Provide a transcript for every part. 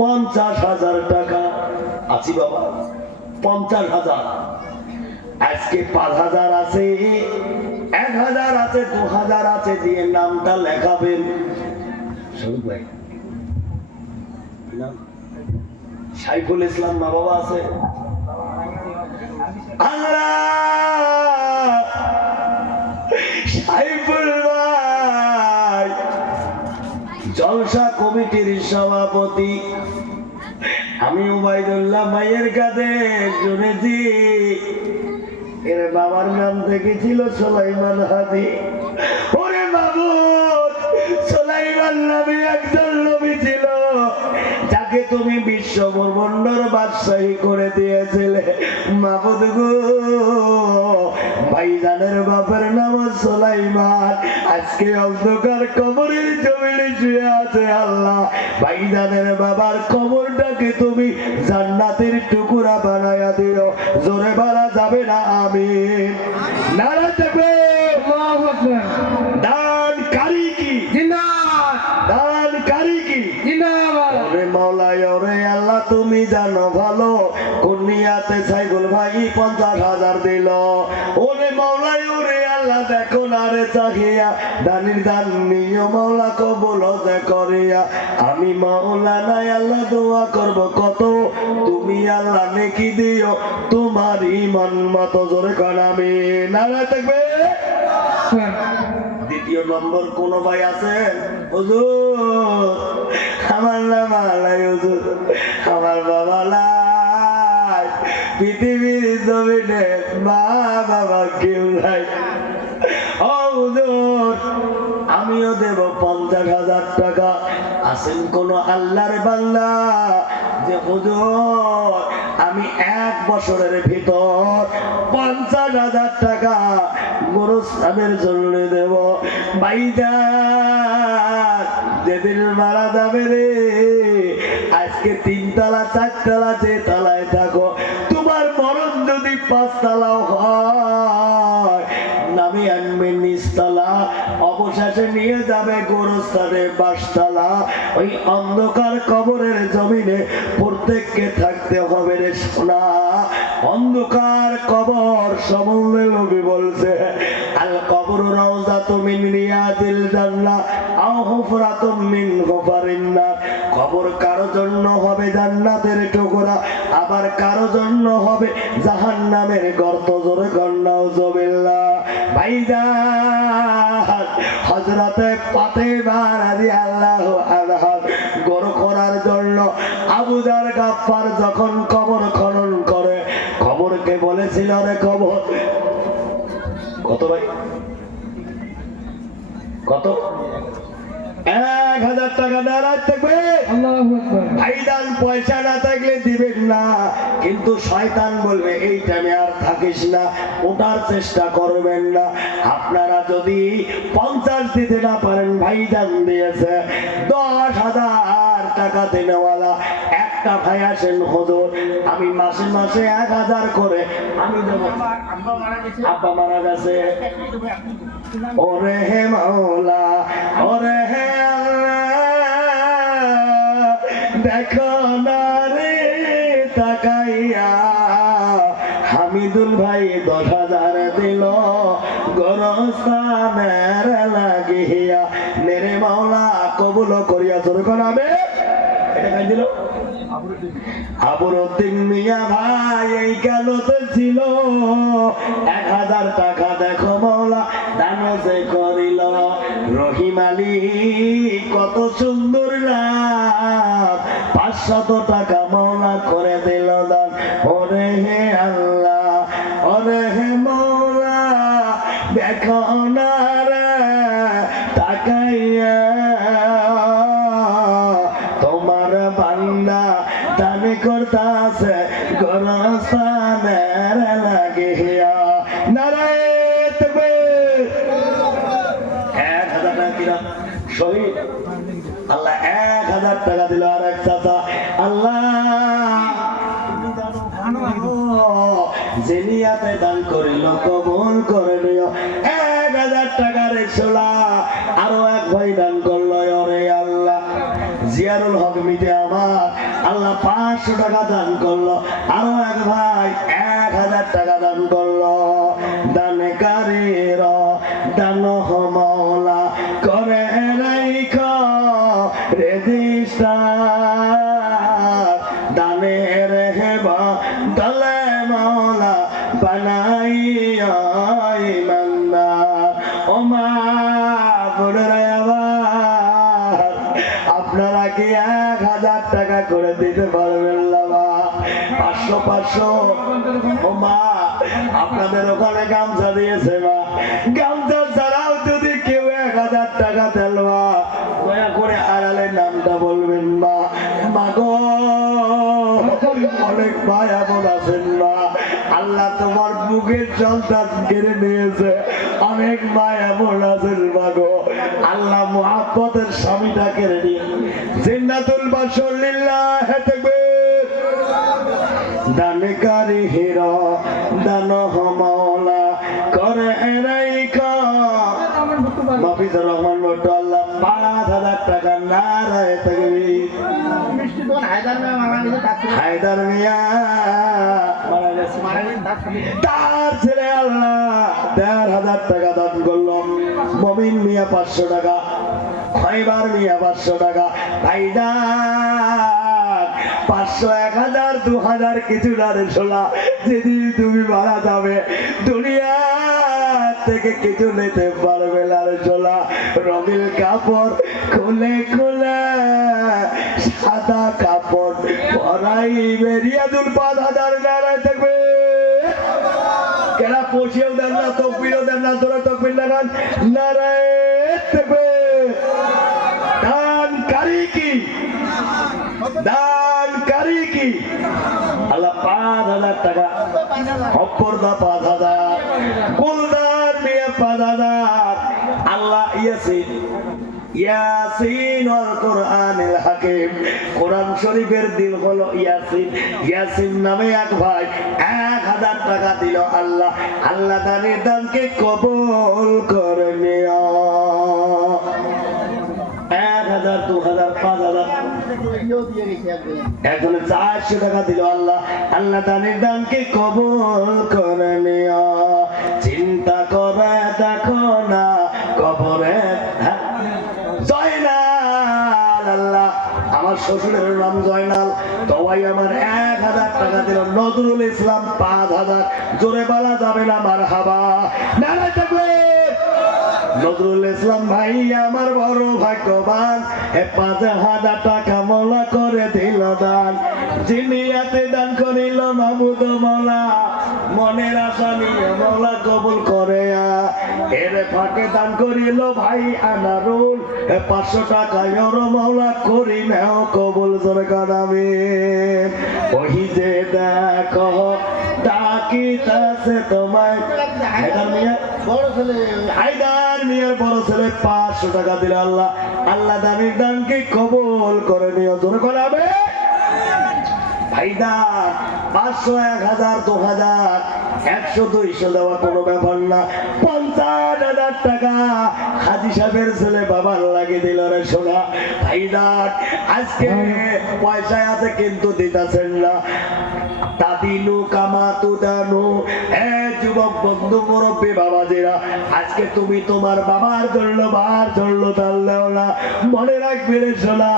50,000 টাকা আছি বাবা, 50,000। আজকে 5,000 আছে, 1,000 আছে, 2,000 আছে, দিয়ে নামটা লেখাবেন। সাইফুল ইসলাম না বাবা আছে? সাইফুল ভাই জলসা কমিটির সভাপতি। আমি উবাইদুল্লাহ ভাইয়ের কাছে শুনেছি এর বাবার নাম থেকে ছিল সুলাইমান হাদি। ওরে বাবু, সুলাইমান নামে একজন নবী ছিল যাকে তুমি বিশ্ব ব্রহ্মাণ্ডের বাদশাহী করে দিয়েছিলে। মাবুদ গো, ভাইজানের বাপের নাম সুলাইমান, আজকে অন্ধকার কবরের জমিনে শুয়ে আছে। আল্লাহ, ভাইজানের বাবার কবরটাকে তুমি জান্নাতের টুকরা বানায়া দিও। জোরে বলা যাবে না আমিন? নারা তাকবীর, আল্লাহু আকবার। দানকারী কি জিন্দাবাদ, দানকারী কি জিন্দাবাদ। ওরে মাওলা, ওরে আল্লাহ, তুমি জানো ভালো কোন নিয়াতে সাইফুল ভাই 50,000 দিল। ওরে মাওলা, ওরে আল্লাহ, দেখো না রে চাহিয়া, দানির দান নিও মাওলা কবুল যে করিয়া। আমি মাওলা নাই আল্লাহ দোয়া করব কত, তুমি আল্লাহ নেকি দিও তোমার ঈমান মত। জোরে কোন আমিন? নারা তাকবীর। দ্বিতীয় নম্বর কোন ভাই আছেন? হুজুর, আমার নাম আলাই হুজুর, আমার বাবা নাই, পৃথিবীর জমিনে মা বাবা কেউ নাই। ও হুজুর, আমিও দেব 50,000 টাকা। আছেন কোন আল্লাহর বান্দা যে হুজুর আমি 1 বছরের ভিতর 50,000 টাকা গোরস্থানের জন্য দেব? ভাইজান, যেদিন মারা যাবে রে, আজকে 3 তলা 4 তলা যে তলায় থাকো, তোমার মরণ যদি 5 তলাও হয়, নামে আনবে নিচতলা, অবশেষে নিয়ে যাবে গোরস্থানে 5 তলা। ওই অন্ধকার কবরের জমিনে প্রত্যেককে থাকতে হবে রে সোনা। অন্ধকার কবর সম্বন্ধে নবী বলছে, আল কবর রাউযাতুম মিন রিয়াদিল জান্নাহ আও হুফরাতুম মিন হুফারিন নার। কবর কারো জন্য হবে জান্নাতের টুকরা, আবার কারো জন্য হবে জাহান্নামের গর্ত। জোরে নাউজুবিল্লাহ। ভাইজান, হযরতে ফাতেমা রাদিয়াল্লাহু আনহা গোর করার জন্য আবু যার গাফফার যখন কবর খনন করে, কবরকে বলেছিল রে কবর, কত ভাই কত? 1,000 টাকা দেওয়া থাকবে। ভাইজান, পয়সা না থাকলে দিবেন না, কিন্তু শয়তান বলবে এই টাইমে আর থাকিস না, ওঠার চেষ্টা করবেন না। আপনারা যদি 50 দিতে না পারেন, ভাইজান দিয়েছে 10,000 টাকা দেনেওয়ালা একটা ভাই আসেন, হুজুর আমি মাসে মাসে 1,000 করে আমি দেবো। আব্বা মারা গেছে। ওরে হে মাওলা, ওরে হে দেখো না রে তাকাইয়া, হামিদুল ভাই 10,000 দিল গোরস্থানের লাগিয়া। নেরে মাওলা কবুল করিয়া। জোরে কোন আমিন? এটা কাই দিল আবরুদ্দিন মিয়া ভাই, এই কালোতে ছিল 1,000 টাকা। দেখো মাওলা দান যে করিল। রহিম আলী কত সুন্দর নাম, 500 টাকা মাওলা করে দিল দান। ওরে হে আল্লাহ, ওরে হে মাওলা, দেখো না রে তাকাইয়া, তোমার বান্দা দানে করতাছে গোরস্থানের লাগিয়া। নারায়ে তাকবীর। 1,000 টাকা দিলাম শহীদ, আল্লাহ 1,000 টাকা দিল। আর এক চাচা, আল্লাহ যে নিয়াতে দান করিল কবুল করে নিও। 1,000 টাকার 100। আরো এক ভাই দান করলো। ওরে আল্লাহ, জিয়ারুল হক মিটে আমার আল্লাহ 500 টাকা দান করলো, আরো এক ভাই 1000 টাকা দান করলো। দানকারীর দান মাওলা করে রাইখা রেজিস্টার, দানের হেবা দলে মাওলা বানাইয়া ইমানদার। ও মা বোনেরা আমার, আপনারা কি 1000 টাকা করে দিতে পারবেন না? 500 500। ও মা, আপনাদের ওখানে গামছা দিয়েছে মা, গামছা ছাড়াও যদি কেউ 1000 টাকা দেন মা, দয়া করে আড়ালে নামটা বলবেন মা। মাগো, অনেক ভাই এমন আছেন মা, আল্লাহ তোমার বুকের সন্তান কেড়ে নিয়েছে। অনেক মা এমন আছেন মাগো, আল্লাহ মুহাব্বতের স্বামীটা কেড়ে নিয়ে। জিন্নাতুল বাশর লিল্লাহ তাকবীর। দানকারী হিরো দান মাওলা করে রাইখা মাফিজুর রহমান ভট্ট আল্লাহ 5000 টাকা নারায়ে তাকবীর। হায়দার মিয়া তার ছেলে আল্লাহ 1500 টাকা দান করলো। মমিন মিয়া 500 টাকা, খয়বার মিয়া 500 টাকা। ভাইজান 500 1000 2000 কিছু না রে শোলা, যেদিন তুমি মারা যাবে দুনিয়া থেকে কিছু নিতে পারবে না রে শোলা। রঙিন কাপড় খুলে খুলে সাদা কাপড় পরাই বেরিয়াদুল 5000 নারায় থাকবে। কেনা পৌঁছেও দেন না, তকবিরও দেন না, তোরা তকবির লাগান নারায় থাকবে। দানকারী কি, দানকারী কি? আল্লাহ 5000 টাকা, অপরদা 5000, গুলদার মিয়া 5000। আল্লাহ ইয়াসিন, ইয়াসিন ওয়াল কুরআনিল হাকিম, কোরআন শরীফের দিল হলো ইয়াসিন। ইয়াসিন নামে এক ভাই 1000 টাকা দিল। আল্লাহ, আল্লাহ দানের দানকে কবুল করে নিও। 1000 2000 5000 একজনে 400 টাকা দিল। আল্লাহ, আল্লাহ দানের দানকে কবুল করে নিও। চিন্তা করে দেখো না কবরে জয়নাল, আল্লাহ আমার শ্বশুরের নাম জয়নাল, তবাই আমার 1000 টাকা দিল। নজরুল ইসলাম 5000, জোরে বলা যাবে না মারহাবা নারায়ে তাকবীর। নজরুল ইসলাম ভাই আমার বড় ভাগ্যবান, 5000 টাকা মওলা করে দিল দান। জিনিয়াতে দান করিল মাহমুদ মওলা, মনের আশা নিয়ে মওলা কবুল করে। এর ফাঁকে দান করিল ভাই আনারুল, 500 টাকা ওর মওলা করি নাও কবুল। জোরে কানামে ওই যে দেখো ডাকিতাছে তোমায়। হায়দার মিয়া বড় ছেলে, হায়দার মিয়ার বড় ছেলে 500 টাকা দিল। আল্লাহ, আল্লাহ দানের দানকে কবুল করে নিও। জোরে কানামে ভাইদা 500 1000 2000 100 200 দেওয়া কোনো ব্যাপার না। 50,000 টাকা হাজী সাহেবের ছেলে বাবার লাগিয়ে দিল রে সোনা। ভাইদা আজকে পয়সায় আছে কিন্তু দিতেছেন না। তাদিনু কামা তুদানু। যুবক বন্ধু মুরব্বী বাবাজিরা, আজকে তুমি তোমার বাবার জন্য বার জন্য তাল দাও না। মনে রাখবে রে সোনা,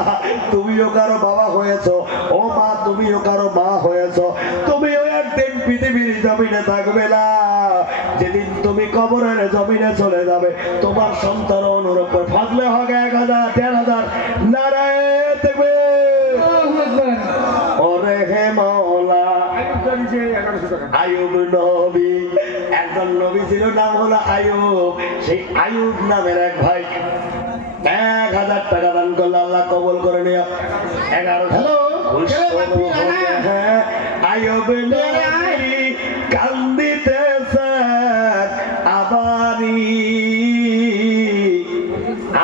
তুমিও কারো বাবা হয়েছো, ও মা তুমিও কারো মা হয়েছো। তুমিও একদিন পৃথিবীর জমিনে থাকবে না। যেদিন তুমি কবরের জমিনে চলে যাবে, তোমার সন্তান অনুরূপ ফাজলে হবে 1000 1000 নারায়ে তাকবীর। ওরে হে মাওলা, আয়ুব নবী, একজন নবী ছিল, নাম হলো আয়ুব। সেই আয়ুব নামের এক ভাই 1000 টাকা দান করলো। আল্লাহ কবুল করে নিও। 11 আয়ুব নবী কান্দিতেছে আবারি,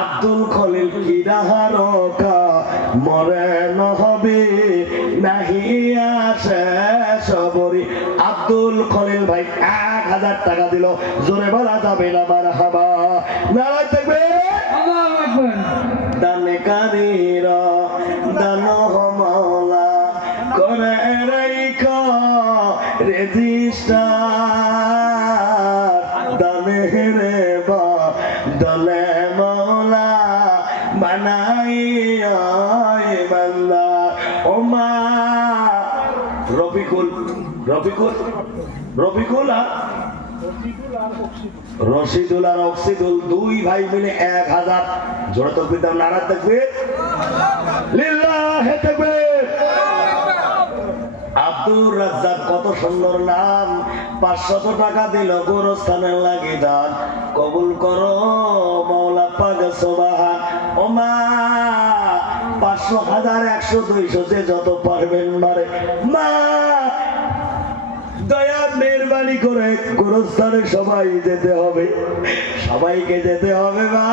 আব্দুল খলিল কিরাহারকা মরে নহবি নাহি আসে সবরি। আব্দুল খলিল ভাই 1000 টাকা দিল। জোরে বলা যাবে না মারহাবা নারায়ে তাকবীর। আল্লাহু আকবার। দানকারীরা দান মাওলা প্রতিষ্ঠার দানে রে দলে মৌলা বানাইয়া বান্দা ও মা রফিকুল রফিকুল রফিকুল আর রশিদুল আর অক্সিদুল দুই ভাই মিলে 1000 জোড়া তকবীর দাও নারা তাকবীর লিল্লাহি তাকবীর আব্দুর রাজ্জাক কত সুন্দর নাম 500 টাকা দিল গোরস্থানের লাগি দান কবুল করো মাওলা পাক সুবহান ও মা 500 1000 100 200 যে যত পারবেন মারে মা দয়া মেহরবানি করে গোরস্থানে সবাই যেতে হবে সবাইকে যেতে হবে মা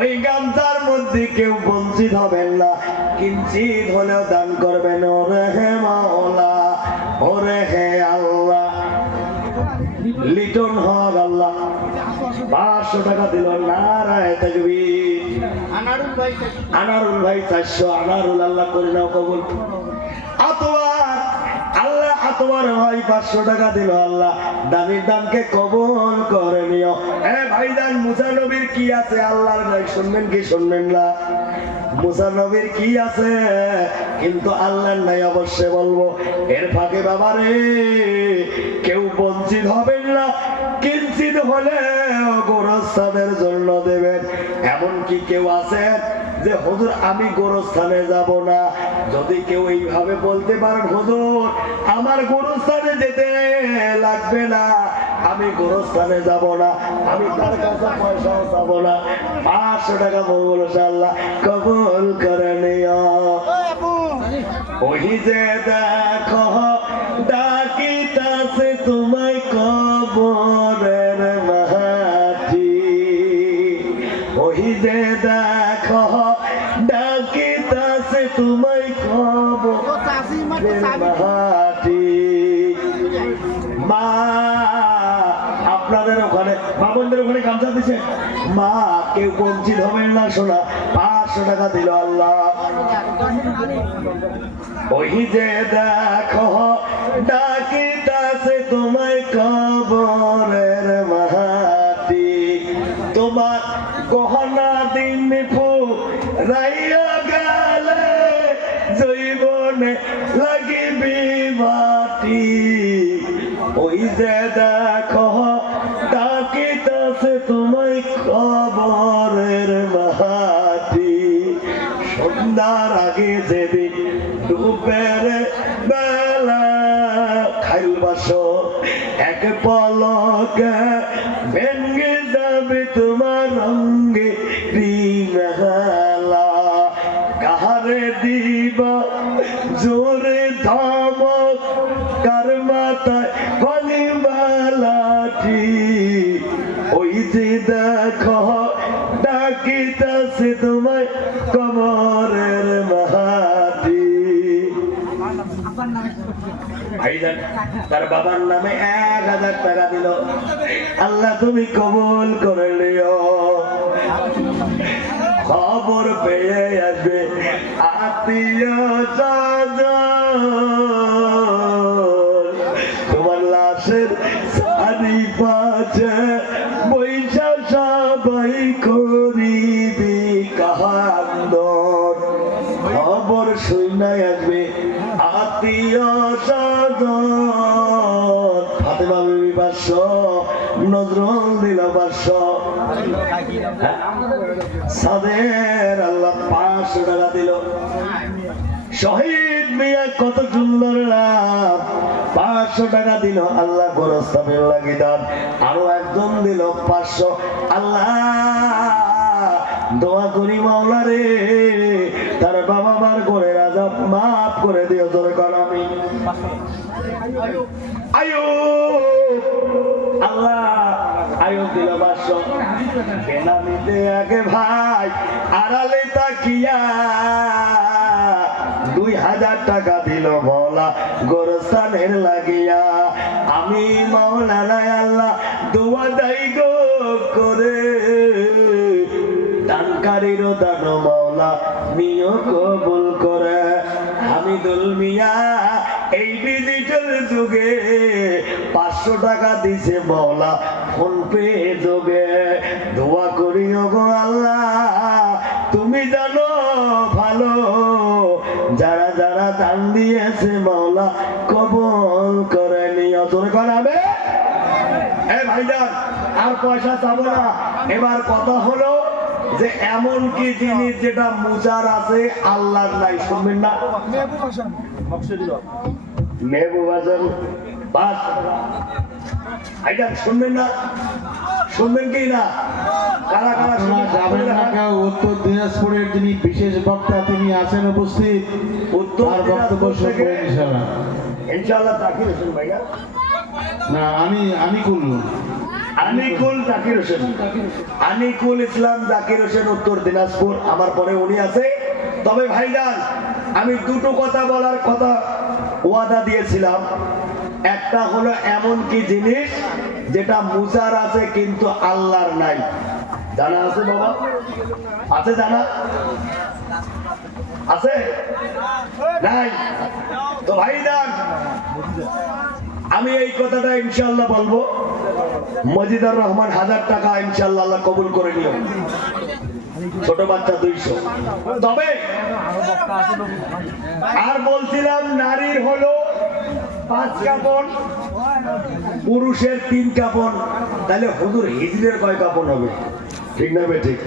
ওই গামছার মধ্যে কেউ বঞ্চিত হবেন না কিঞ্চিত হলেও দান করবেন ওরে হে মাওলা ওরে হে আল্লাহ লিটন হক আল্লাহ 500 টাকা দিল নারায়ে তাকবীর আনারুল ভাই 400 আনারুল আল্লাহ করে নাও কবুল আতওয়ার আল্লাহ আতওয়ার ভাই 500 টাকা দিল আল্লাহ দানির দানকে কবুল করে নিও এ ভাইজান মুসা নবীর কি আছে আল্লাহর ভাই শুনবেন কি শুনবেন না মুসা নবীর কি আছে কিন্তু আল্লাহর নাই অবশ্যই বলবো এর ফাঁকে বাবারে কেউ বঞ্চিত হবেন না কিঞ্চিত হলে গোরস্থানের জন্য দেবেন এমন কি কেউ আছে যে হুজুর আমি গোরস্থানে যাব না যদি কেউ এইভাবে বলতে পারেন হুজুর আমার গোরস্থানে যেতে লাগবে না আমি গোরস্থানে যাব না আমি তার কাছে পয়সাও যাব না 500 টাকা বলবো ইনশাআল্লাহ কবুল করে নিও ওই যে দেখো ডাকিতাছে তোমায় কবরের মাটি ওই যে দেখো ডাকিতাছে তোমায় কবরের মাটি মা আপনাদের ওখানে বাবনদের ওখানে গামছা দিছে মা কেউ বঞ্চিত হবেন না শোনা 500 টাকা দিল আল্লাহ ওই যে দেখো ডাকিতাছে তোমায় কবরের মাটি তোমার গহনা দিন ফুরাইয়া গেলে জৈবনে লাগিবি মাটি ওই যে দেখো ডাকিতাছে তোমায় কবরের মাটি সন্ধ্যার আগে যেদিন ডুবের বেলা খাইল বাসো এক পলকে ভেঙ্গে যাবে তোমার রঙ্গে মেলা কাহারে দিবা জোরে ধমক কার মাথায় পানি বালাটি ওই যে দেখো ডাকিতাছে তোমায় কবরের মাটি ভাইজান তার বাবার নামে 1000 টাকা দিল আল্লাহ তুমি কবুল করে নিও খবর পেয়ে আসবে আত্মীয় তোমার লাশের সারি পাছে বৈশা সবাই করিবি কাহান্দন খবর শুনে আসবে আত্মীয় ফাতেমা বিবি 500 নজরুল দিল 500 সাদের আল্লাহ 500 টাকা দিল শহীদ মিয়া কত সুন্দর নাম 500 টাকা দিল আল্লাহ গোরস্থানের লাগি দান আরো একজন দিল 500 আল্লাহ দোয়া করি মাওলা রে তার বাবা মার করে রাজা মাফ করে দিও জোরে কর আমি আয়ো আল্লাহ আয়ো দিল 500 বেনামিতে আগে ভাই আড়ালে তাকিয়া 2000 টাকা দিল মাওলা গোরস্থানের লাগিয়া আমি মাওলা নাই আল্লাহ দোয়া দাই গো করে দানকারীরও দান মাওলা নিও কবুল করে হামিদুল মিয়া এই ডিজিটাল যুগে 500 টাকা দিছে মওলা ফোন পে যোগে। দোয়া করি ওগো আল্লাহ, তুমি জানো ভালো, যারা যারা দান দিয়েছে মওলা কবুল করে নিও। তোর করাবে ভাইজান, আর পয়সা চাবো না। এবার কথা হলো যে এমন কি জিনিস যেটা মুজার আছে আল্লাহর নাই, শুনবেন না? মেহবুব হাসান বাস ভাইজান শুনবেন না? শুনবেন কি না? কারা কারা যাবেন না কেউ? উত্তর দিনাজপুরের যিনি বিশেষ বক্তা তিনি আছেন উপস্থিত, উত্তর বক্তব্য শুনবেন ইনশাআল্লাহ। ইনশাআল্লাহ জাকির হোসেন ভাইয়া না, আমি করলাম আনিকুল জাকির হোসেন, আনিকুল ইসলাম জাকির হোসেন উত্তর দিনাজপুর, আমার পরে উনি আছে। তবে ভাইজান আমি দুটো কথা বলার কথা ওয়াদা দিয়েছিলাম। একটা হলো এমন কি জিনিস যেটা মুজার আছে কিন্তু আল্লাহর নাই, জানা আছে বাবা? আছে জানা? আছে নাই? তো ভাইজান আমি এই কথাটা ইনশাআল্লাহ বলবো। মজিদুর রহমান 1000 টাকা ইনশাআল্লাহ আল্লাহ কবুল করে নিও, ছোট বাচ্চা 200। তবে আর বলছিলাম নারীর হলো 5 কাপড়, পুরুষের 3 কাপড়, তাহলে হুজুর হিজড়ের কয় কাপড় হবে? ঠিক না বে ঠিক?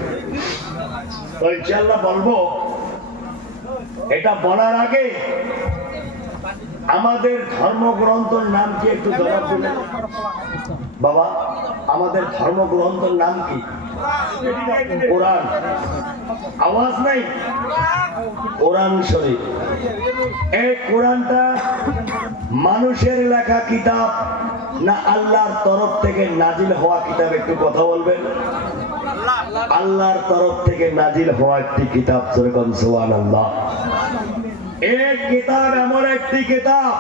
তো ইনশাআল্লাহ বলবো। এটা বলার আগে আমাদের ধর্মগ্রন্থের নাম কি একটু জবাব দিলেন বাবা? আমাদের ধর্মগ্রন্থের নাম কি? কোরআন। আওয়াজ নাই? কোরআন শরীফ। এই কোরআনটা মানুষের লেখা কিতাব না আল্লাহর তরফ থেকে নাজিল হওয়া কিতাব? একটু কথা বলবেন। আল্লাহর তরফ থেকে নাজিল হওয়া একটি কিতাব, যেরকম সুবহানাল্লাহ। এই কিতাব এমন একটি কিতাব,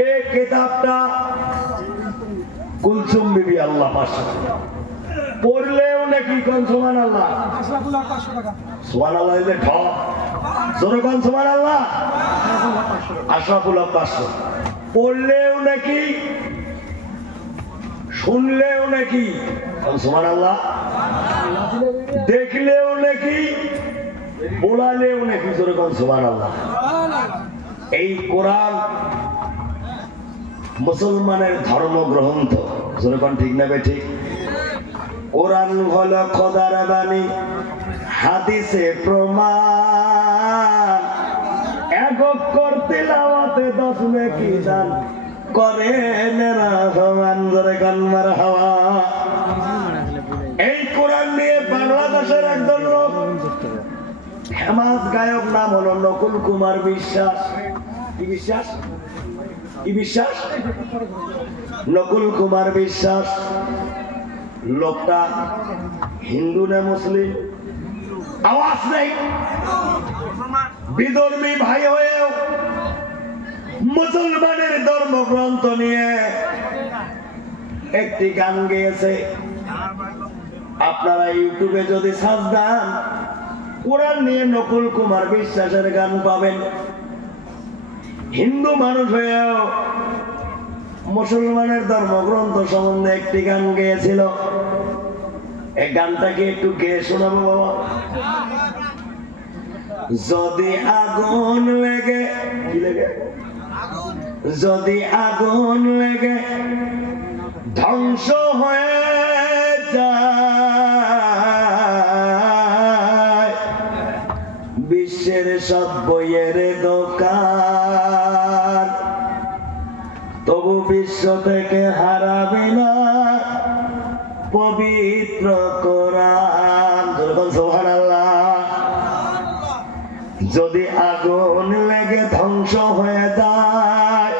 এই কিতাবটা কুলসুম বিবি আল্লাহ পাশে পড়লেও নাকি কোন সুবহানাল্লাহ, সুবহানাল্লাহ এলে ঠক, যেরকম সুবহানাল্লাহ। আশরাফুল 500 পড়লেও নাকি, শুনলেও নাকি কোন সুবহানাল্লাহ, দেখলেও নাকি, বলালেও নাকি, যেরকম সুবহানাল্লাহ। এই কোরআন মুসলমানের ধর্মগ্রন্থ, যেরকম ঠিক না বে ঠিক? কোরআন হলো খোদার বাণী, হাদিসে প্রমাণ, এক অক্ষর তিলাওয়াতে 10 নেকি দান করেন রহমান, যেরকম মারহাবা। এই কোরআন নিয়ে বাংলাদেশের একজন লোক ফেমাস গায়ক, নাম হলো নকুল কুমার বিশ্বাস। কি বিশ্বাস? কি বিশ্বাস? নকুল কুমার বিশ্বাস। লোকটা হিন্দু না মুসলিম? আওয়াজ নেই। বিধর্মী ভাই হয়েও মুসলমানের ধর্মগ্রন্থ নিয়ে একটি গান গেয়েছে। আপনারা ইউটিউবে যদি সার্চ দেন কোরআন নিয়ে নকুল কুমার বিশ্বাসের গান পাবেন। হিন্দু মানুষ হয়েও মুসলমানের ধর্মগ্রন্থ সম্বন্ধে একটি গান গেয়েছিল। এই গানটাকে একটু গেয়ে শোনাবো বাবা। যদি আগুন লেগে, কি লেগে? যদি আগুন লেগে ধ্বংস হয়ে যায়, বিশ্বের সব বইয়ের দোকান, তবু বিশ্ব থেকে হারাবে না পবিত্র কোরআন। সুবহানাল্লাহ। যদি আগুন লেগে ধ্বংস হয়ে যায়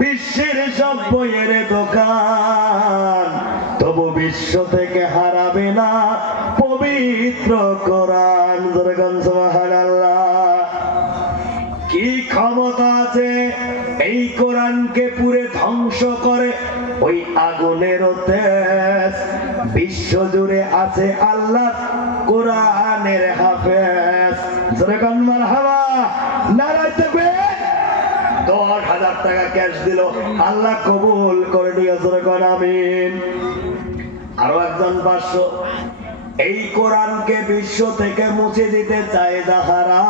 বিশ্বের সব বইয়ের দোকান, তবু বিশ্ব থেকে হারাবে না পবিত্র কোরআন। সুবহানাল্লাহ। কি ক্ষমতা আছে এই কোরআনকে পুরে ধ্বংস করে ওই আগুনের তেজ। বিশ্ব জুড়ে আছে আল্লাহ কোরআনের হাফেজ। যেরকম মারহাবা, নারায়ে তাকবীর। 10,000 টাকা ক্যাশ দিল, আল্লাহ কবুল করে নিয়েছে, আমিন। আরো একজন 500। এই কোরআনকে বিশ্ব থেকে মুছে দিতে চায় যাহারা,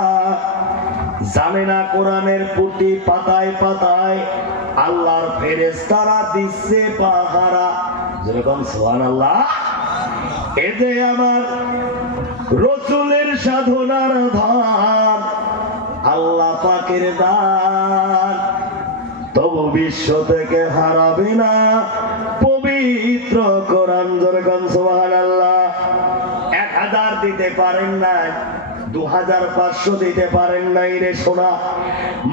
জানে না কোরআনের প্রতি পাতায় পাতায় আল্লাহর ফেরেশতারা দিচ্ছে পাহারা। যেরকম সুবহানাল্লাহ। এ যে আমার রসুলের সাধনার ধান, আল্লাহ পাকের দান, তবু বিশ্ব থেকে হারাবে না পবিত্র কোরআন। যেরকম সুবহানাল্লাহ। 1000 দিতে পারেন না, 2500 দিতে পারেন নাই রে সোনা।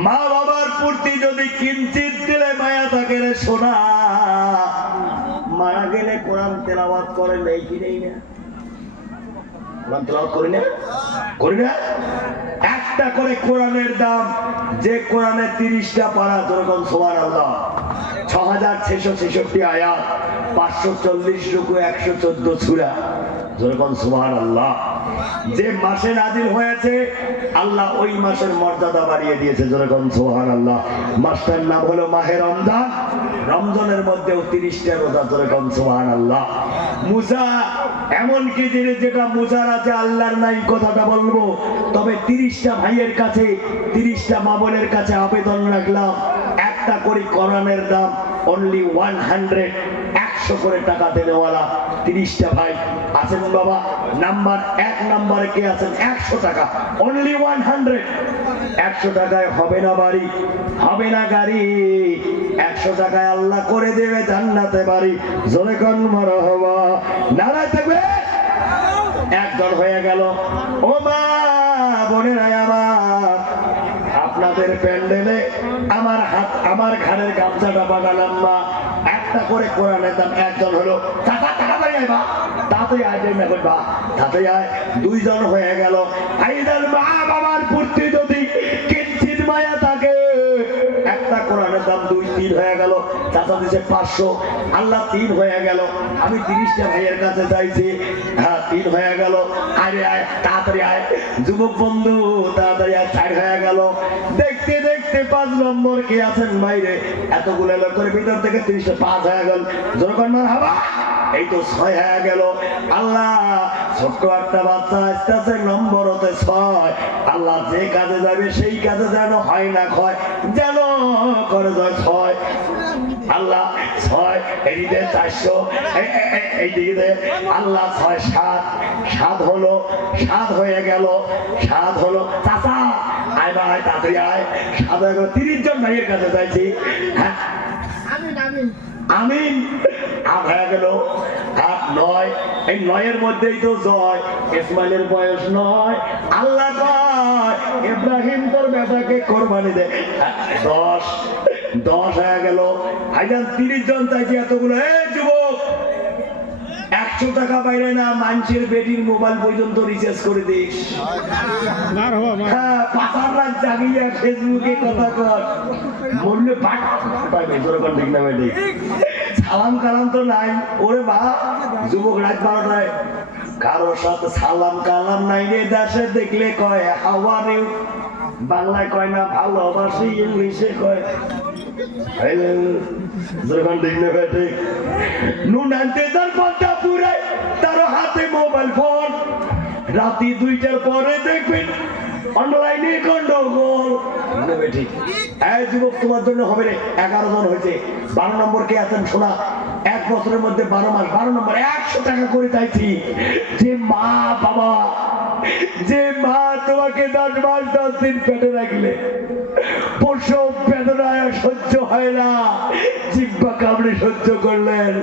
মা বাবার প্রতি যদি কিঞ্চিত দিলে মায়া থাকে রে সোনা। মারা গেলে কোরআন তেলাওয়াত করে নেই কি নেই না? কোরআন তেলাওয়াত করি না? করি না? একটা করে কোরআনের দাম, যে কোরআনে 30টা পারা, যেরকম সুবহানাল্লাহ, 6666 আয়াত, 540 রুকু, 114 সূরা, যেরকম সুবহানাল্লাহ। যে মাসে নাজিল হয়েছে আল্লাহ ওই মাসের মর্যাদা বাড়িয়ে দিয়েছে, যেরকম সুবহানাল্লাহ। মাসটার নাম হলো মাহে রমজান। রমজানের মধ্যেও 30টা রোজা, যেরকম সুবহানাল্লাহ। মুসা এমন কি জিনিস যেটা মুসার আছে আল্লাহর নাই, কথাটা বলবো। তবে 30টা ভাইয়ের কাছে, 30টা মা বোনের কাছে আবেদন রাখলাম, একটা করে কোরআনের দাম অনলি 100, 100 করে টাকা দেনেওয়ালা 30টা ভাই আছেন বাবা। নাম্বার 1 নম্বরে কে আছেন? 100 টাকা, অনলি 100। 100 টাকায় হবে না বাড়ি, হবে না গাড়ি, 100 টাকায় আল্লাহ করে দেবে জান্নাতে বাড়ি। জোরে কোন মারহাবা, নারায়ে তাকবীর। একজন হয়ে গেল। ও মা বোনেরা আমার, আপনাদের প্যান্ডেলে আমার ঘাড়ের গামছাটা বাগালাম মা, একটা করে কোরআনের দাম। একজন হলো, তাড়াতাড়ি আয় বা, তাড়াতাড়ি আয়, দেরি না করবা, তাড়াতাড়ি আয়। 2 জন হয়ে গেল। আইদার মা বাবার প্রতি যদি কিঞ্চিত মায়া থাকে, একটা কোরআনের দাম 2, 3 হয়ে গেল। চাচা দিছে 500, আল্লাহ 3 হয়ে গেল। আমি 30টা ভাইয়ের কাছে চাইছি, হ্যাঁ 3 হয়ে গেল। আরে আয়, তাড়াতাড়ি আয় যুবক বন্ধু, তাড়াতাড়ি আয়, 4 হয়ে গেল। দেখতে দেখতে 5 নম্বর কে আছেন বাইরে? এতগুলো লোকের ভিতর থেকে 30টা 5 হয়ে গেল। যখন মারহাবা, এই তো 6 হয়ে গেল। আল্লাহ, ছোট্ট একটা বাচ্চা আস্তে আস্তে নম্বর হতে 6। আল্লাহ যে কাজে যাবে সেই কাজে যেন হয় না ক্ষয়, যেন করে যায় 6। আল্লাহ 6, এদিকে 400, এইদিকে আল্লাহ 6, 7, 7 হলো, 7 হয়ে গেল, 7 হলো। চাচা আয় ভাই, তাড়াতাড়ি আয়, 7 হয়ে গেল। 30 জন ভাইয়ের কাছে যাইছি, হ্যাঁ আমিন। 8 হয়ে গেল, 8, 9, এই 9-এর মধ্যেই তো জয়। ইসমাইলের বয়স 9। আল্লাহ কয় ইব্রাহিম তোর বেটাকে কোরবানি দে। 10 হয়ে গেল। ভাইজান 30 জন চাইছি, এতগুলো। এই যুবক, 100 টাকা বাইরে না, মানুষের বেটির মোবাইল পর্যন্ত রিচার্জ করে দিস। হ্যাঁ, পাতার রাত জাগিয়ে ফেসবুকে কথা কর, মরলে পাইবে। যেরকম ঠিক না বেটি, সালাম কালাম তো নাই। ওরে বা, যুবক রাত 12টায় কারোর সাথে সালাম কালাম নাই রে। দেশে দেখলে কয় হাউ আর ইউ, বাংলায় কয় না ভালোবাসি, ইংলিশে কয় হ্যালো। যখন ঠিক না বেটি, নুন আনতে যার পথটা পুরে, তার হাতে মোবাইল ফোন। রাতি 2টার পরে দেখবেন অনলাইনে গন্ডগোল। বেটি, এই যুবক তোমার জন্য হবে রে। 11 জন হয়েছে। 12 নম্বর কে আছেন শোনা? 1 বছরের মধ্যে 12 মাস, 12 নম্বর 100 টাকা করে চাইছি। যে মা বাবা, যে মা তোমাকে 10 মাস 10 দিন পেটে রাখলে, প্রসব বেদনায় সহ্য হয় না, জিহ্বা কামড়ে সহ্য করলেন,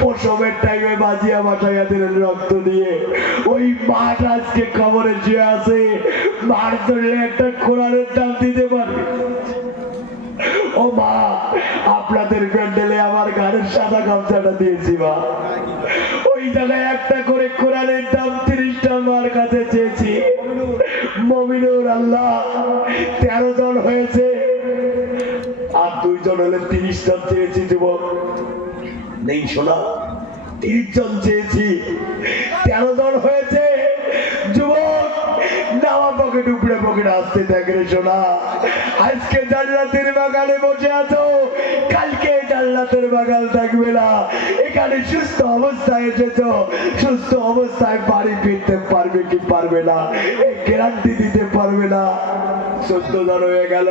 প্রসবের টাইমে বাজিয়া বাসাইয়া দিলেন রক্ত দিয়ে। ওই মাঠ আজকে কবরে শুয়ে আছে। মার ধরলে একটা কোরআনের দাম দিতে পারবে? ও মা, আপনাদের প্যান্ডেলে আমার গাড়ির সাদা গামছাটা দিয়েছি মা, ওই জায়গায় একটা করে কোরআনের দাম 30টা মার কাছে চেয়েছি। মমিনুর আল্লাহ 13 জন হয়েছে, আর 2 জন হলে 30 জন চেয়েছি। যুবক নেই শোনা, 30 জন চেয়েছি, 13 জন হয়েছে। যুবক নামা পকেট আসতে থাকে রে সোনা। আজকে জান্নাতের বাগানে বসে আছো, কালকে জান্নাতের বাগান থাকবে না। এখানে সুস্থ অবস্থায় এসেছো, সুস্থ অবস্থায় বাড়ি ফিরতে পারবে কি পারবে না এই গ্যারান্টি দিতে পারবে না। 14 জন হয়ে গেল,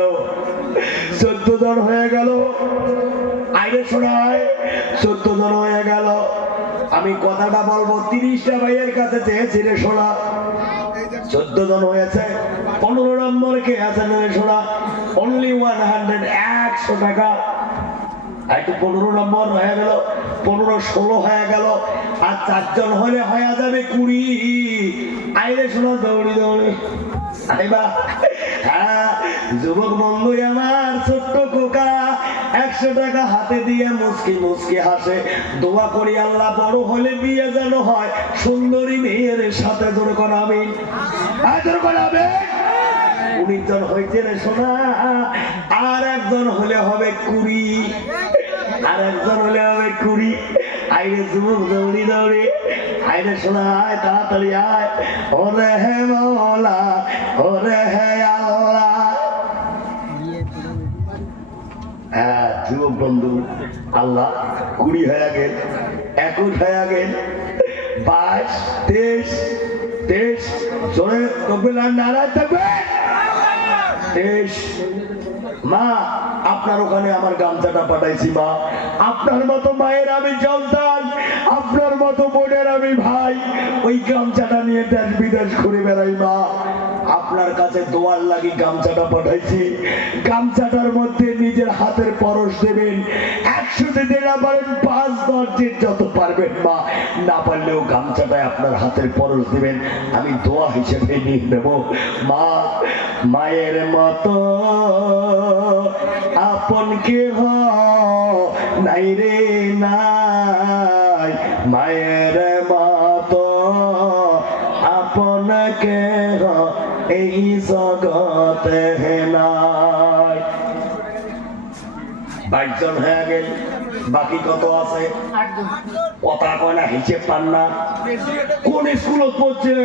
14 জন হয়ে গেল। আইরে শোনায় 14 জন হয়ে গেল। আমি কথাটা বলবো 30টা ভাইয়ের কাছে চেয়েছি রে শোনা। 14 জন হয়েছে। 15 নম্বর কে আছে রে শোনা? অনলি 100, 100 টাকা। একটু 15 নম্বর হয়ে গেল, 15, 16 হয়ে গেল। আর 4 জন হলে হয়ে যাবে 20। আইরে শোনা দৌড়ি দৌড়ি আইবা। হ্যাঁ যুবক বন্ধু আমার ছোট্ট খোকা 100 টাকা হাতে দিয়ে মুচকি মুচকি হাসে। দোয়া করি আল্লাহ বড় হলে বিয়ে যেন হয় সুন্দরী মেয়ের সাথে। জোরে কোন আমিন। জোরে কোন আমিন। 19 জন হয়েছে রে সোনা। আর একজন হলে হবে 20, আর একজন হলে হবে 20। আইরে যুবক দৌড়ি দৌড়ি আইরে শোনা আয় তাড়াতাড়ি আয়। ওরে হে মওলা, ওরে হে আল্লাহ। হ্যাঁ যুবক বন্ধু আল্লাহ 20 হয়ে গেল, 21 হয়ে গেল, 22, 23। জোরে তকবীর নারায়ে তাকবীর। 23। মা আপনার ওখানে আমার গামছাটা পাঠাইছি মা। আপনার মতো মায়ের আমি সন্তান, আপনার মতো বোনের আমি ভাই। ওই গামছাটা নিয়ে দেশ বিদেশ ঘুরে বেড়াই মা। আপনার কাছে দোয়ার লাগি গামছাটা পাঠাইছি। গামছাটার মধ্যে নিজের হাতের পরশ দেবেন। 100 দিতে না পারেন 5, 10 দিন যত পারবেন মা। না পারলেও গামছাটায় আপনার হাতের পরশ দিবেন, আমি দোয়া হিসেবে নিয়ে নেব মা। মায়ের মতো আপন কেহ নাই রে নাই, মায়ের মতো আপন কেহ এই জগতে নাই। 22 জন হয়ে গেল, বাকি কত আছে? কথা কয় না, হিসেব পান না। কোন স্কুলে পড়ছেন?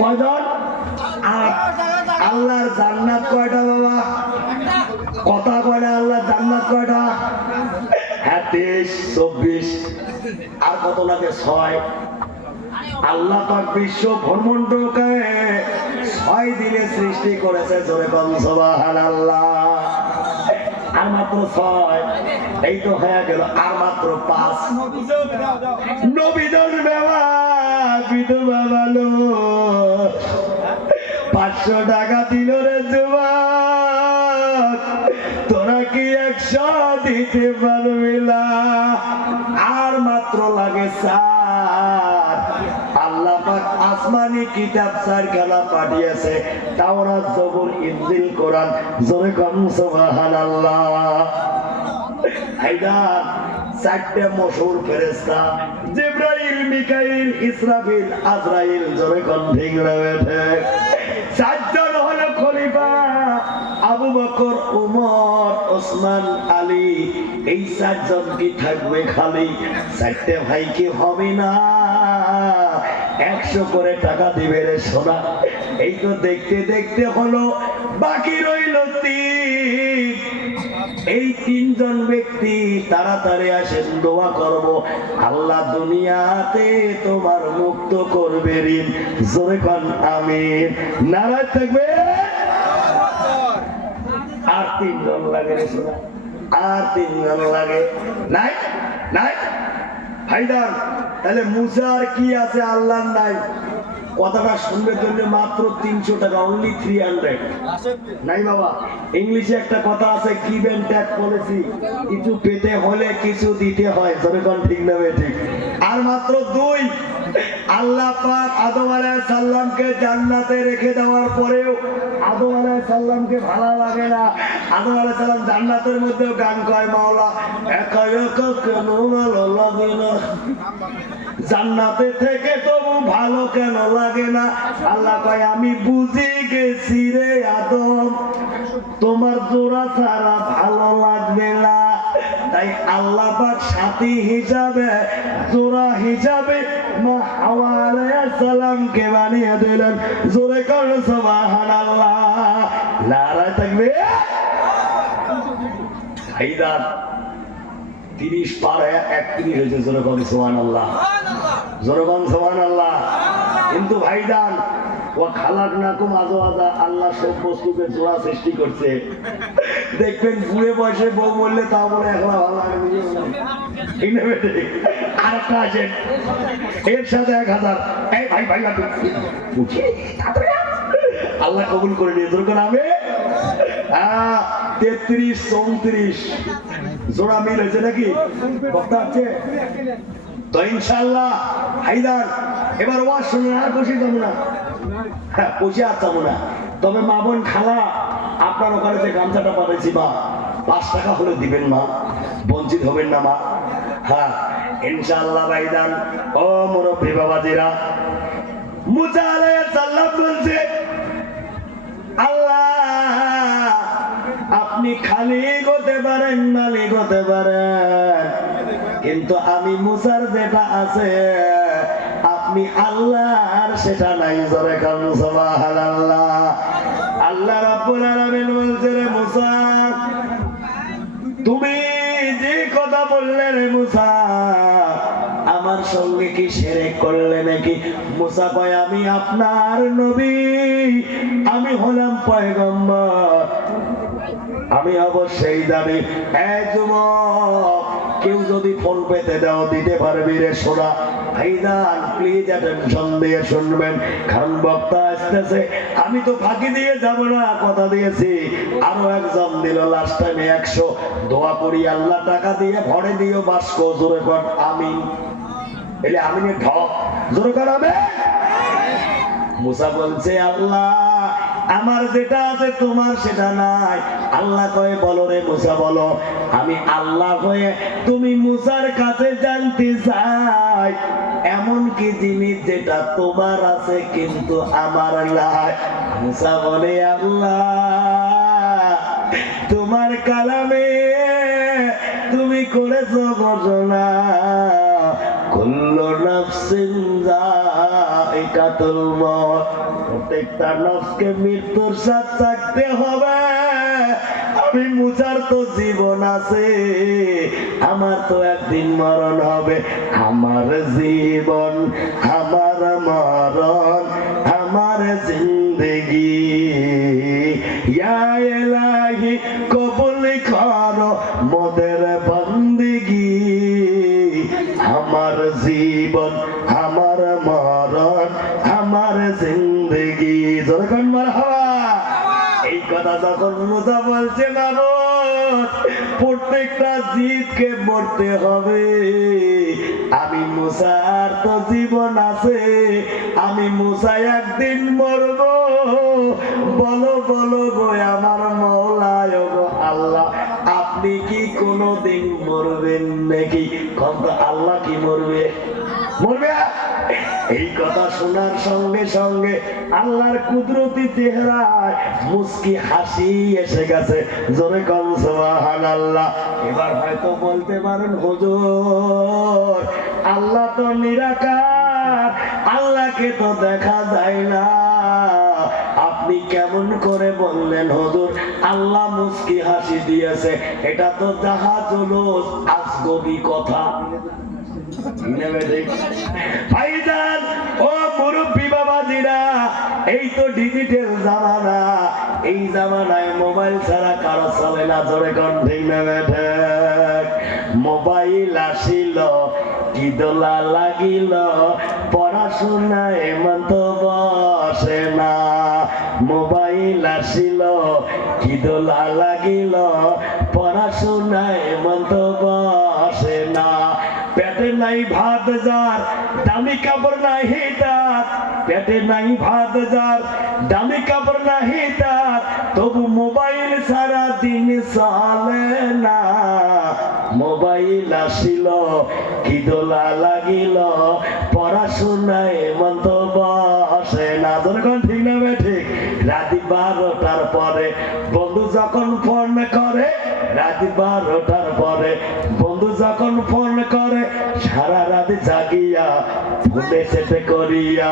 কয়জন? 8। আল্লাহর জান্নাত কয়টা বাবা? কথা কয় না, আল্লাহর জান্নাত কয়টা? হ্যাঁ 23, 24। আর কত লাগে? 6। আল্লাহ পাক বিশ্ব ব্রহ্মাণ্ডকে 6 দিনে সৃষ্টি করেছে। জোরে বল সুবহানাল্লাহ। আর মাত্র 6, এই তো হয়ে গেল। আর মাত্র 5। নবীদের বাবা বিধবা ভালো 500 টাকা দিল রে যুবক, তোরা কি 100 দিতে পারবি না? আর মাত্র লাগে 4। আল্লাহ পাক আসমানি কিতাব 4 খানা পাঠিয়েছে, তাওরাত, জবুর, ইনজিল, কোরআন। জোরে কোন সুবহানাল্লাহ। হায়দার 4টে মশহুর ফেরেশতা, জিবরাইল, মিকাইল, ইসরাফিল, আজরাইল। জোরে কোন ঠিক না বেঠে? 4 জন হলো খলিফা, আবু বকর, উমর, ওসমান, আলী। এই 4 জন কি থাকবে খালি? 4টে ভাই কি হবে না? 100 করে টাকা দিবে রে সোনা। এই তো দেখতে দেখতে হলো, বাকি রইল 3। এই 3 জন ব্যক্তি তাড়াতাড়ি আসেন, দোয়া করব আল্লাহ দুনিয়াতে তোমার মুক্ত করবে ঋণ। জোরে কোন আমিন। নারায়ে তাকবীর। আর 3 জন লাগে রে সোনা, আর 3 জন লাগে। নাই নাই ভাইদার, তাহলে মুসার কি আছে আল্লাহর নাই? কথাটা শুনবে জন্য মাত্র 300 টাকা, অনলি 300। নাই বাবা, ইংলিশে একটা কথা আছে, গিভ এন্ড টেক পলিসি। কিছু পেতে হলে কিছু দিতে হয়। জোরে কোন ঠিক না ঠিক? আর মাত্র 2। আল্লাহ পাক আদম আলাইহিস সালামকে জান্নাতে রেখে দেওয়ার পরেও আদম আলাইহিস সালামকে ভালো লাগে না। আদম আলাইহিস সালাম জান্নাতের মধ্যেও গান কয়, মাওলা একা একা কেন ভালো লাগে না, জান্নাতে থেকে তবু ভালো কেন লাগে না? আল্লাহ কয়, আমি বুঝে গেছি রে আদম, তোমার জোড়া ছাড়া ভালো লাগবে না। তাই আল্লাহ পাক সাথী হিসাবে জোড়া হিসাবে মা হাওয়া আলাইহিস সালামকে বানিয়ে দিলেন। জোরে করো সুবহানাল্লাহ, নারায়ে তাকবীর। ভাইজান 30 পার হয়ে 31 হয়েছে, জোরে করো সুবহানাল্লাহ, জোরে করো সুবহানাল্লাহ। কিন্তু ভাইজান ও খালাকনাকুম আজওয়াজা, আল্লাহ সব বস্তুকে জোড়া সৃষ্টি করছে। দেখবেন বুড়ে বয়সে বউ বললে তা বলে এখন ভালো লাগে, ঠিক না বেটে? আর একটা আছে এর সাথে 1000। এই ভাই ভাই আল্লাহ কবুল করে নিয়ে দরকার আমি 33 34 জোড়া মিল হয়েছে নাকি বক্তা আছে তো ইনশাআল্লাহ। হাইদার এবার ওয়াজ শুনুন, আর বসে যাবো না, হ্যাঁ বসে আর যাবো না। তবে মা বোন খালা, আপনার ওখানে যে গামছাটা পাঠাইছি মা, 5 টাকা হলে দিবেন মা, বঞ্চিত হবেন না মা। হ্যাঁ ইনশাআল্লাহ ভাইজান। ও মুরব্বী বাবাজিরা, মুসা আলাইহিস সালাম বলছে, আল্লাহ আপনি খালিক হতে পারেন, মালিক হতে পারেন, কিন্তু আমি মুসার যেটা আছে আপনি আল্লাহর সেটা নাই। জোরে কান সুবহানাল্লাহ। আল্লাহ রাব্বুল আলামিন বলছে, রে মুসা তুমি যে কথা বললে রে মুসা, আমার সঙ্গে কি শিরক করলে নাকি? মুসা কয়, আমি আপনার নবী, আমি হলাম পয়গম্বর, আমি অবশ্যই জানি। এই যুবক, কেউ যদি ফোন পেতে দাও দিতে পারবি রে সোনা? ভাইজান প্লিজ অ্যাটেনশন দিয়ে শুনবেন, কারণ বক্তা আসতেছে। আমি তো ফাঁকি দিয়ে যাব না, কথা দিয়েছি। আরো একজন দিল লাস্ট টাইমে 100। দোয়া করি আল্লাহ টাকা দিয়ে ভরে দিও বাস্ক। জোরে কর আমিন। এলে আমিনের ঢক, জোরে কর আমিন। মুসা বলছে, আল্লাহ আমার যেটা আছে তোমার সেটা নাই। আল্লাহ কয়ে, বলো রে মুসা বলো। আমি আল্লাহ হয়ে তুমি মুসার কাছে জানতে চাই এমন কি জিনিস যেটা তোমার আছে কিন্তু আমার নাই। মুসা বলে, আল্লাহ তোমার কালামে তুমি করেছো ঘোষণা, কুল্লু নাফসিন যায়িকাতুল মউত, প্রত্যেকটা নফসকে মৃত্যুর স্বাদ চাখতে হবে। আমি মুসার তো জীবন আছে, আমার তো একদিন মরণ হবে। আমার জীবন, আমার মরণ, আমার জিন্দেগি, ইয়া ইলাহি কবুল করো মোদের বন্দেগি। আমার জীবন, আমার মরণ, আমার জিন্দেগি। যখন মারহাবা। এই কথা যখন মুসা বলছে, মাবুদ প্রত্যেকটা জীবকে মরতে হবে, আমি মুসার তো জীবন আছে, আমি মুসা একদিন মরব। বলো বলো গো আমার মওলা, গো আল্লাহ আপনি কি কোনদিন মরবেন নাকি? কিন্তু আল্লাহ কি মরবে? মরবে? এই কথা শোনার সঙ্গে সঙ্গে আল্লাহর কুদরতি চেহারায় মুস্কি হাসি এসে গেছে। জোরে কম সুবহানাল্লাহ। এবার হয়তো বলতে পারেন, হুজুর আল্লাহ তো নিরাকার, আল্লাহকে তো দেখা যায় না, আপনি কেমন করে বললেন হুজুর আল্লাহ মুস্কি হাসি দিয়েছে? এটা তো জাহাজুল আজগবি কথা। ভাইজান ও মুরব্বী বাবাজিরা, এই তো ডিজিটাল জামানা, এই জামানায় মোবাইল ছাড়া কারো চলে না। জোরে কোন ঠিক না বেঠে? মোবাইল আসিল কি দোলা লাগিল, পড়াশোনায় মন তো বসে না। মোবাইল আসিল কি দোলা লাগিল, পড়াশোনায় মন তো বসে না। পেটে নাই ভাত যার, দামি কাপড় নাহি তার, পেটে নাই ভাত যার, দামি কাপড় নাহি তার, তবু মোবাইল সারা দিন চলে না। মোবাইল আসিল কি দোলা লাগিল, পড়াশোনায় মন তো বসে না। যখন ঠিক না ঠিক, রাতি 12টার পরে বন্ধু যখন ফোন করে, রাত 12টার পরে বন্ধু যখন ফোন করে, সারা রাত জাগিয়া ফোনে সেট করিয়া,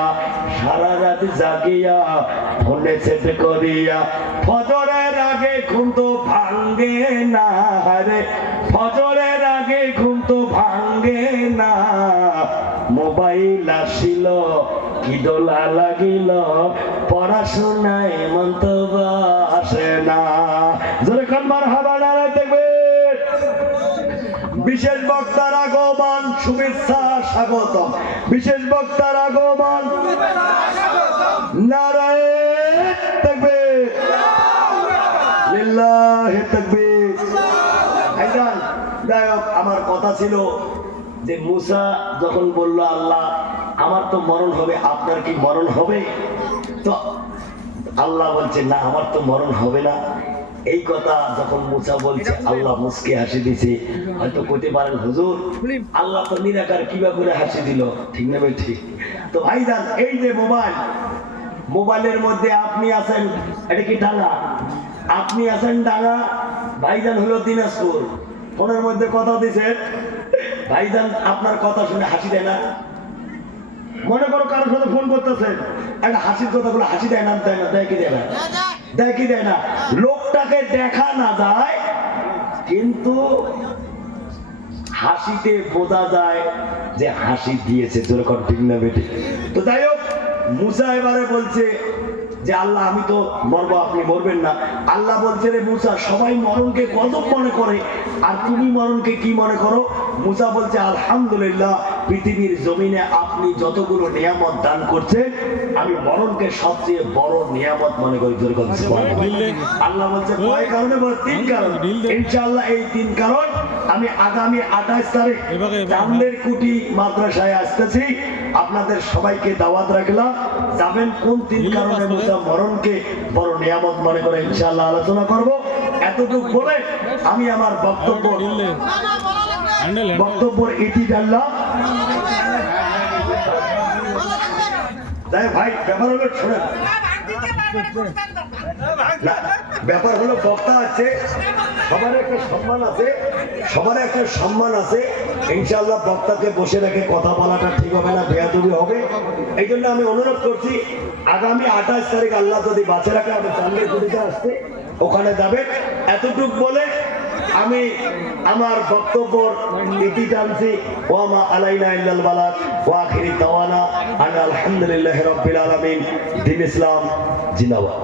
সারা রাত জাগিয়া ফোনে সেট করিয়া, ফজরের আগে ঘুম তো ভাঙ্গে না রে, ফজরের আগে ঘুম তো ভাঙ্গে না, মোবাইল আসিল কি দোলা লাগিল, পড়াশোনায় মন তো বসে না। জোরে খান মারহাবা, নারায়ে তাকবীর। বিশেষ বক্তার আগমন, শুভেচ্ছা স্বাগতম। বিশেষ বক্তার আগমন, নারায়ে তাকবীর, লিল্লাহি তাকবীর। ভাইজান, যাই হোক, আমার কথা ছিল যে মুসা যখন বলল আল্লাহ আমার তো মরণ হবে, আপনার কি মরণ হবে? তো আল্লাহ বলছে না, আমার তো মরণ হবে না। এই কথা যখন মুসা বলছে, আল্লাহ মুসকে হাসি দিছে। হয়তো কইতে পারেন হুজুর আল্লাহ তো নিরাকার, কিভাবে করে হাসি দিল? ঠিক না ভাই? ঠিক। তো ভাইজান, এই যে মোবাইল, মোবাইলের মধ্যে আপনি আছেন, এটা কি ডাঙ্গা? আপনি আছেন ডাঙ্গা, ভাইজান হলো দিনাজপুর। ফোনের মধ্যে কথা দিছেন, ভাইজান আপনার কথা শুনে হাসি দেয় না? মনে করো কারোর সাথে ফোন করতেছেন, একটা হাসির কথাগুলো হাসি দেয় না? দেয় না? দেয় কি দেয় না? দেয় কি দেয় না? লোকটাকে দেখা না যায়, কিন্তু হাসিতে বোঝা যায় যে হাসি দিয়েছে। যেরকম ঠিক না বেটি? তো যাই হোক, মুসা এবারে বলছে যে আল্লাহ আমি তো মরবো, আপনি মরবেন না। আল্লাহ বলছে রে মুসা, সবাই মরণকে গজব মনে করে, আর তুমি মরণকে কি মনে করো? মুসা বলছে আলহামদুলিল্লাহ, পৃথিবীর জমিনে আপনি যতগুলো নিয়ামত দান করছেন, আমি মরণকে সবচেয়ে বড় নিয়ামত মনে করি। আল্লাহ বলছে কয় কারণে? বলে 3 কারণ। ইনশাআল্লাহ এই 3 কারণ আমি আগামী 28 তারিখ চান্দের কুটি মাদ্রাসায় আসতেছি, আপনাদের সবাইকে দাওয়াত রাখলাম। যাবেন কোন 3 কারণে মুসা মরণকে বড় নিয়ামত মনে করে, ইনশাআল্লাহ আলোচনা করব। এতটুকু বলে আমি আমার বক্তব্য ইতি জানলাম। ভাই, ব্যাপার হলো, শোনেন, ব্যাপার হলো বক্তা আছে, সবার একটা সম্মান আছে, সবার একটা সম্মান আছে। ইনশাআল্লাহ বক্তাকে বসে রেখে কথা বলাটা ঠিক হবে না, বেয়াদবি হবে। এই জন্য আমি অনুরোধ করছি, আগামী 28 তারিখ আল্লাহ যদি বাঁচে রাখে, আমি চান্দের কুটিতে আসতে, ওখানে যাবে। এতটুক বলে আমি আমার বক্তব্য ইতি টানছি। ওয়া মা আলাইনা ইল্লাল বালাগ ওয়া আখিরি দাওয়ানা আলহামদুলিল্লাহি রাব্বিল আলামিন। দ্বীন ইসলাম জিন্দাবাদ।